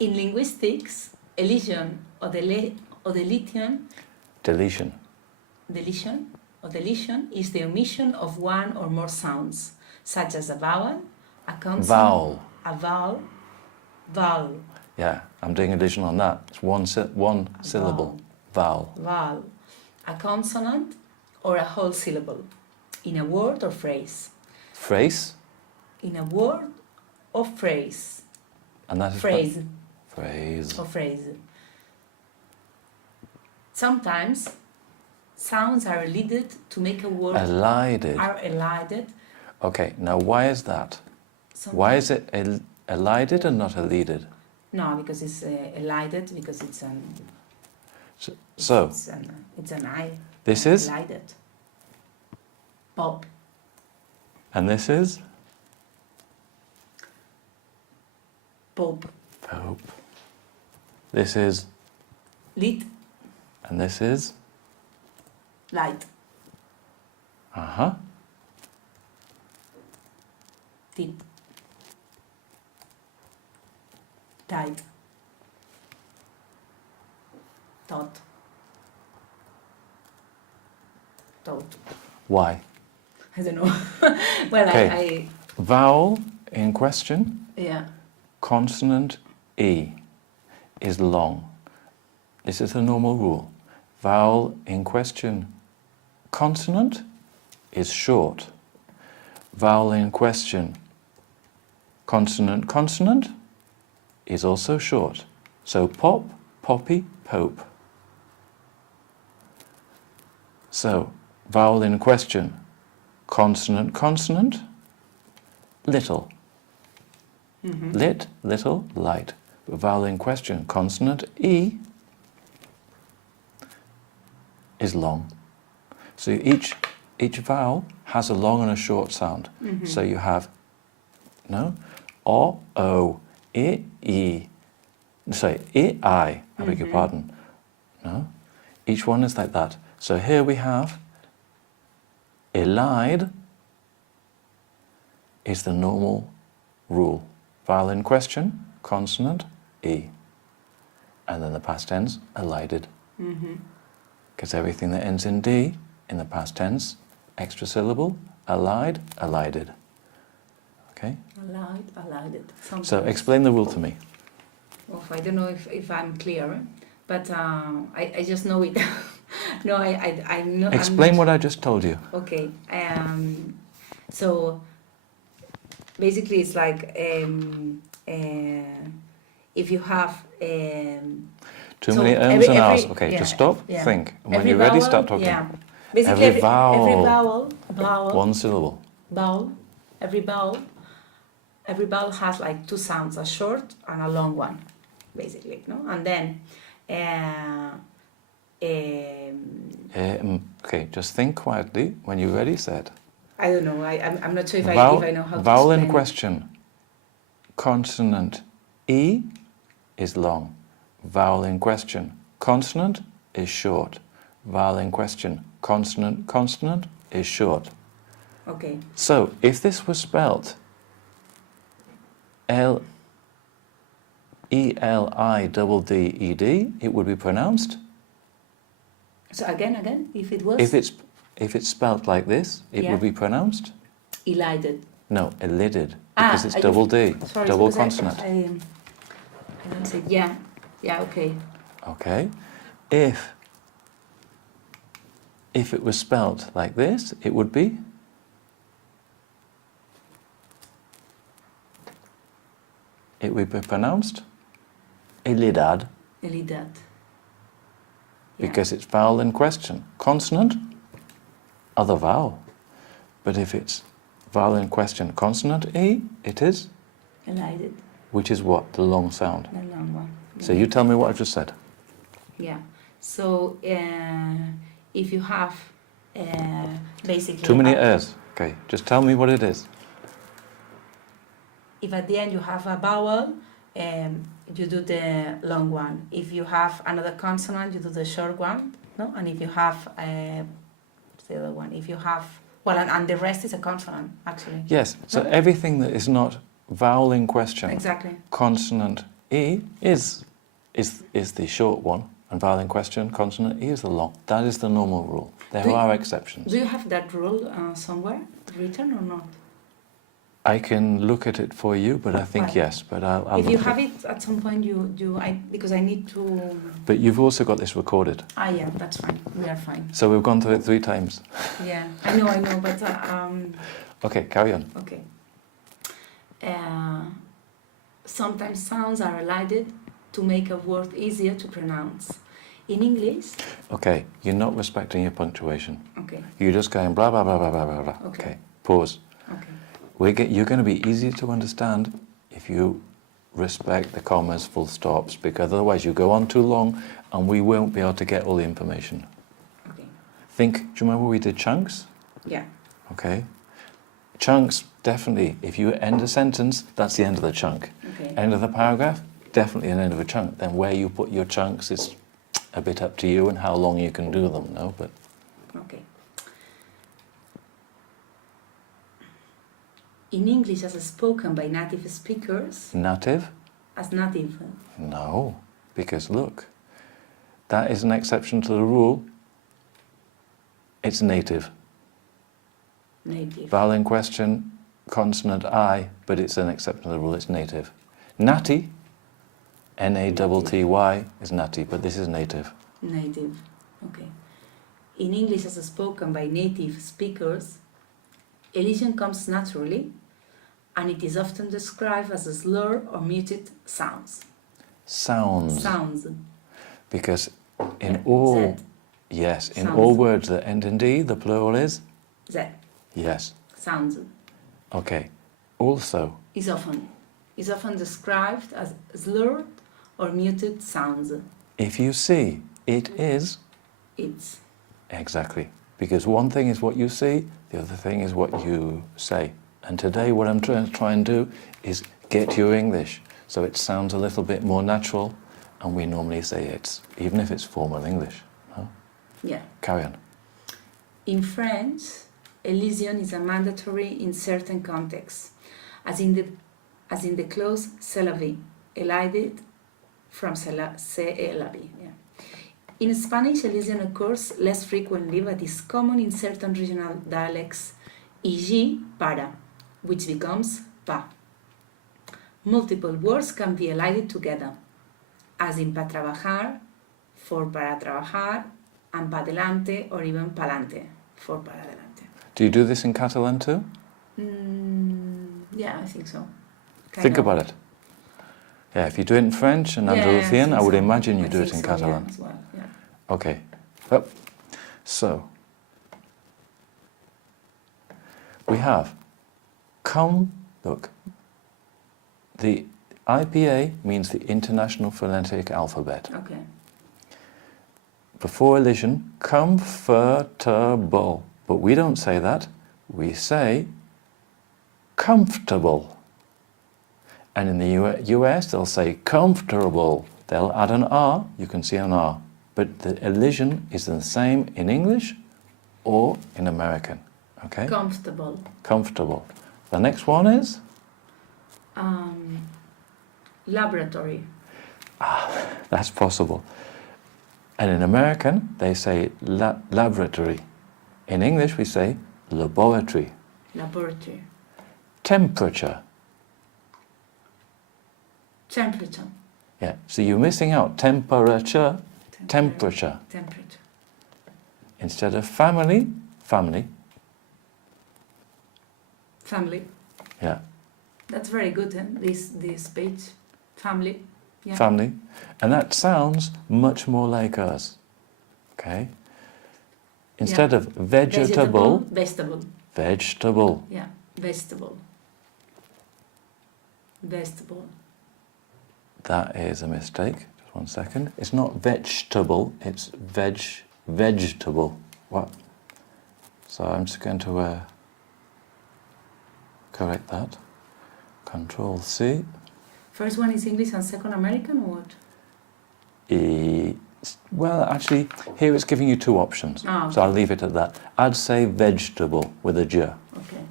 In linguistics, elision or deletion is the omission of one or more sounds, such as a vowel, a consonant, a vowel. Yeah, I'm doing addition on that. It's one syllable. Vowel. Vowel. A consonant or a whole syllable in a word or phrase. Phrase? In a word or phrase. And that is phrase. Phrase. Or phrase. Sometimes sounds are elided to make a word. Elided. Are elided. Okay, now why is that? Sometimes. Why is it elided and not elided? No, because it's elided, because it's an... So it's an I. This is? Elided. Pop. And this is? Pope. Pope. This is? Lit. And this is? Light. Uh-huh. Tip. Tight. Tot. Tot. Why? I don't know. Well, okay. Vowel in question, yeah. consonant E is long. This is the normal rule. Vowel in question, consonant is short. Vowel in question, consonant is also short. So pop, poppy, pope. So vowel in question, consonant, little. Mm-hmm. Lit, little, light. Vowel in question, consonant E is long. So each vowel has a long and a short sound. Mm-hmm. So you have O, O, I, sorry, I beg your pardon. No? Each one is like that. So here we have elide is the normal rule. Vowel in question, consonant, E. And then the past tense, elided. Because everything that ends in D, in the past tense, extra syllable, elide, elided. Okay? Elided. Sometimes. So explain the rule to me. Well, I don't know if I'm clear, but I just know it. No, I know. Explain what I just told you. Okay. So basically, it's like if you have Too many ums and ahs. Okay, yeah, just stop, yeah. think. And when Every you're ready, vowel, start talking. Yeah. Basically, Every vowel. Vowel. One syllable. Vowel. Every vowel has like two sounds, a short and a long one, basically, no? And then, okay, just think quietly. When you're ready, say it. I don't know. I'm not sure if I know how to Vowel explain. in question, consonant E is long. Vowel in question, consonant is short. Vowel in question, consonant is short. Okay. So, if this was spelt Elided, it would be pronounced. So again, if it was. If it's spelt like this, it would be pronounced. Elided. No, elided, because it's double D, sorry, double consonant. I don't say yeah, okay. Okay, if it was spelt like this, it would be. It would be pronounced elidad. Elidad. Because it's vowel in question. Consonant, other vowel. But if it's vowel in question, consonant E, it is? Elided. Which is what? The long sound. The long one. Yeah. So you tell me what I've just said. Yeah. So if you have basically... Too many airs. Okay, just tell me what it is. If at the end you have a vowel, you do the long one. If you have another consonant, you do the short one, no? And if you have the other one, if you have and the rest is a consonant, actually. Yes. So everything that is not vowel in question, exactly, consonant E is the short one, and vowel in question, consonant, E is the long. That is the normal rule. There are exceptions. Do you have that rule somewhere written or not? I can look at it for you, but I think yes. But I'll if you look have it at some point, because I need to. But you've also got this recorded. Ah, yeah, that's fine. We are fine. So we've gone through it 3 times. Yeah, I know, but. Okay, carry on. Okay. Sometimes sounds are elided to make a word easier to pronounce. In English. Okay, you're not respecting your punctuation. Okay. You're just going blah blah blah blah blah blah blah. Okay. Pause. Okay. You're going to be easy to understand if you respect the commas, full stops, because otherwise you go on too long and we won't be able to get all the information. Okay. Do you remember we did chunks? Yeah. Okay. Chunks, definitely. If you end a sentence, that's the end of the chunk. Okay. End of the paragraph, definitely an end of a chunk. Then where you put your chunks is a bit up to you and how long you can do them, no? But okay. In English as spoken by native speakers. Native? As native. No, because look, that is an exception to the rule. It's native. Native. Vowel in question, consonant I, but it's an exception to the rule, it's native. Natty, N-A-T-T-Y, is natty, but this is native. Native, okay. In English as spoken by native speakers, elision comes naturally, and it is often described as a slur or muted sounds. Sounds. Sounds. Because in all, Z. yes, in Sounds. all words that end in D, the plural is? Z. Yes. Sounds. Okay. Also. Is often described as slurred or muted sounds. If you see, it is. It's. Exactly. Because one thing is what you see, the other thing is what you say. And today what I'm trying to try and do is get your English so it sounds a little bit more natural, and we normally say it's, even if it's formal English. Huh? Yeah. Carry on. In French, elision is a mandatory in certain contexts, as in the clause c'est la vie, elided from c'est la vie. Yeah. In Spanish, elision occurs less frequently, but is common in certain regional dialects, e.g., para, which becomes pa. Multiple words can be elided together, as in pa trabajar, for para trabajar, and pa delante, or even palante, for para delante. Do you do this in Catalan too? Yeah, I think so. Think about it. Yeah, if you do it in French and Andalusian, I would imagine you do it in Catalan. Yeah, as well, yeah. Okay. Yep. So, we have come, look, the IPA means the International Phonetic Alphabet. Okay. Before elision, comfortable. But we don't say that. We say comfortable. And in the US, they'll say comfortable. They'll add an R, you can see an R. But the elision is the same in English or in American. Okay? Comfortable. Comfortable. The next one is? Laboratory. That's possible. And in American, they say laboratory. In English, we say laboratory. Laboratory. Temperature. Temperature. Yeah, so you're missing out temperature, temperature. Temperature. Instead of family, family. Family. Yeah. That's very good, this page. Family. Yeah. Family. And that sounds much more like us. Okay? Instead of vegetable, vegetable. vegetable. Yeah, vegetable. Vegetable. That is a mistake. Just one second. It's not vegetable, it's vegetable. What? So I'm just going to correct that. Control C. First one is English and second American, or what? Well, actually, here it's giving you 2 options. Oh, okay. So I'll leave it at that. I'd say vegetable with a J. Okay.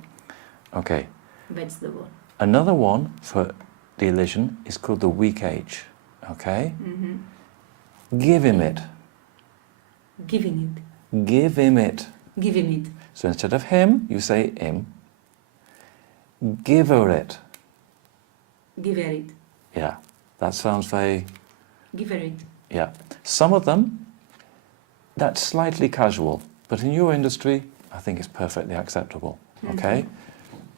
Okay. Vegetable. Another one for the elision is called the weak H. Okay? Mm-hmm. Give him it. Giving it. Give him it. Giving it. So instead of him, you say him. Give her it. Give her it. Yeah, that sounds very... Give her it. Yeah. Some of them, that's slightly casual, but in your industry, I think it's perfectly acceptable. Okay?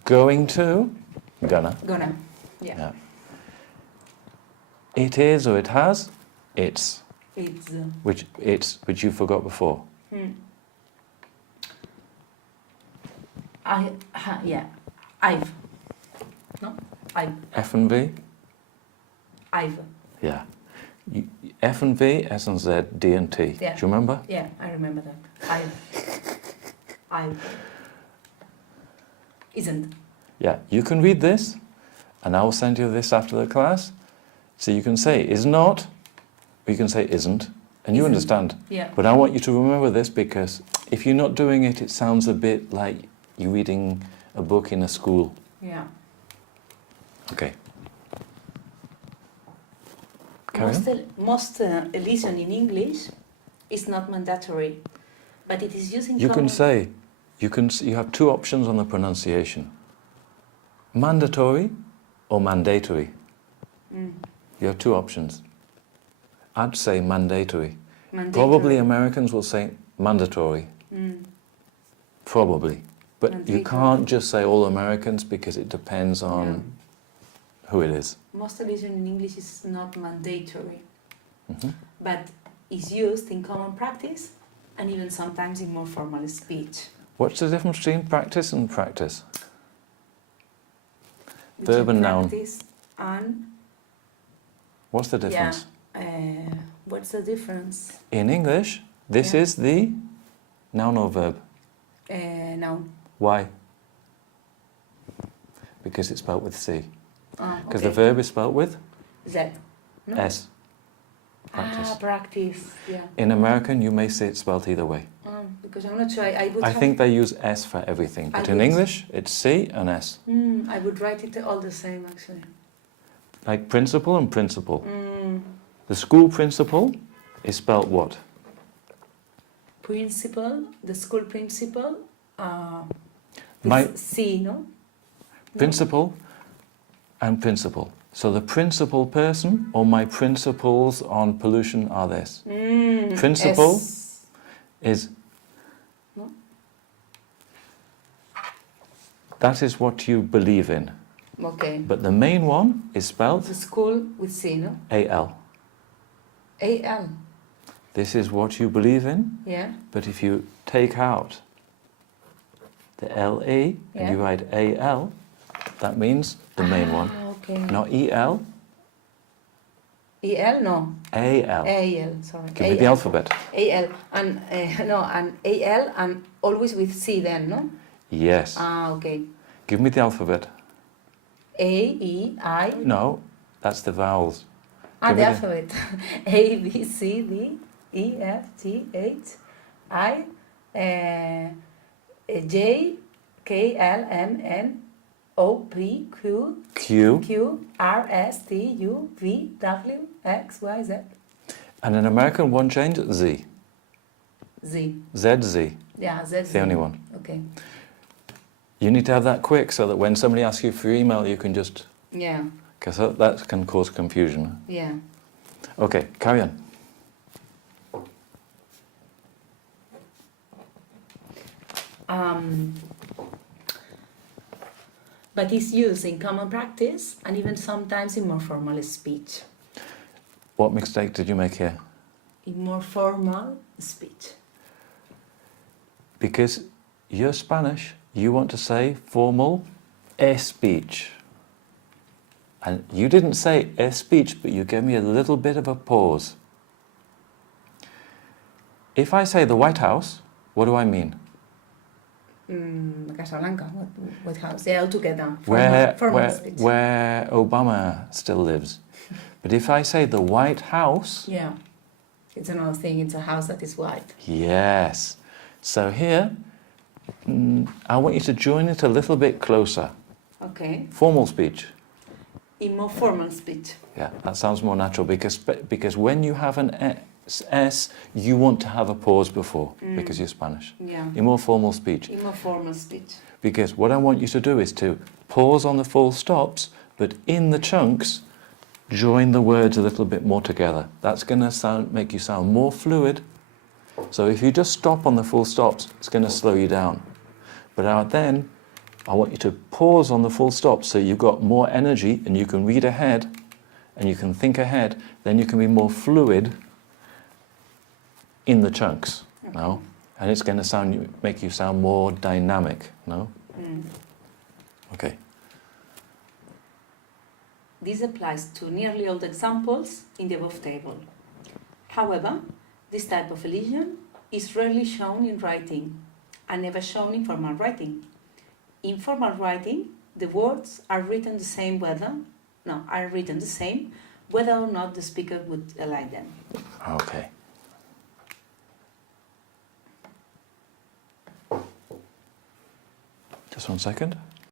Going to, gonna. Gonna. Yeah. Yeah. It is or it has, it's. It's. Which you forgot before. Yeah. I've. No? I've. F and V? I've. Yeah. F and V, S and Z, D and T. Yeah. Do you remember? Yeah, I remember that. I've. Isn't. Yeah. You can read this, and I will send you this after the class. So you can say is not, or you can say isn't, and you Isn't. understand. Yeah. But I want you to remember this because if you're not doing it, it sounds a bit like you're reading a book in a school. Yeah. Okay. Carry on. Most elision in English is not mandatory, but it is used in You common. can say, you have two options on the pronunciation. Mandatory or mandatory. You have two options. I'd say mandatory. Probably Americans will say mandatory. Probably. But you Mandatory. can't just say all Americans because it depends on who it is. Most elision in English is not mandatory, Mhm. but is used in common practice and even sometimes in more formal speech. What's the difference between practice and practice? Between Verb and noun. practice and What's the difference? what's the difference? In English, this Yeah. is the noun or verb. Noun. Why? Because it's spelled with C. Because the Okay. verb is spelled with Z. No? S. Practice. Practice. Yeah. In American, you may say it's spelled either way. Because I'm not sure. I would. I have, think they use S for everything, but I in would- English, it's C and S. I would write it all the same actually. Like principal and principal. The school principal is spelled what? Principal. The school principal. My- With C. No. Principal and principal. So the principal person or my principles on pollution are this. Principal S. is... No? That is what you believe in. Okay. But the main one is spelled The school with C. No. A-L. A-L. This is what you believe in, Yeah. but if you take out the L-E and you Yeah. write A-L, that means the main one. Okay. Not E-L, E-L. No. A-L. A-L. Sorry. Give me the alphabet. A-L and no and A-L and always with C then. No. Yes. Okay. Give me the alphabet. A-E-I. No, that's the vowels. Ah, Give the me alphabet. A, B, C, D, E, F, G, H, I, J, K, L, M, N, O, P, Q, Q. Q, R, S, T, U, V, W, X, Y, Z, And an American one change, Z. Z. Z-Z. Yeah, Z. The only one. Okay. You need to have that quick so that when somebody asks you for your email, you can just... Yeah. Because that can cause confusion. Yeah. Okay, carry on. But it's used in common practice and even sometimes in more formal speech. What mistake did you make here? In more formal speech. Because you're Spanish, you want to say formal speech. And you didn't say speech, but you gave me a little bit of a pause. If I say the White House, what do I mean? Casa Blanca, what house? Yeah, all together. Formal speech. Where Obama still lives. But if I say the White House... Yeah, it's another thing. It's a house that is white. Yes. So here, I want you to join it a little bit closer. Okay. Formal speech. in more formal speech. Yeah, that sounds more natural because when you have an S, you want to have a pause before because you're Spanish. Yeah. In more formal speech. In more formal speech. Because what I want you to do is to pause on the full stops, but in the chunks, join the words a little bit more together. That's going to make you sound more fluid. So if you just stop on the full stops, it's going to slow you down. But then, I want you to pause on the full stops so you've got more energy and you can read ahead and you can think ahead. Then you can be more fluid in the chunks, no? And it's going to make you sound more dynamic, no? Okay. This applies to nearly all the examples in the above table. However, this type of elision is rarely shown in writing and never shown in formal writing. In formal writing, the words are written the same whether or not the speaker would align them. Okay. Just 1 second.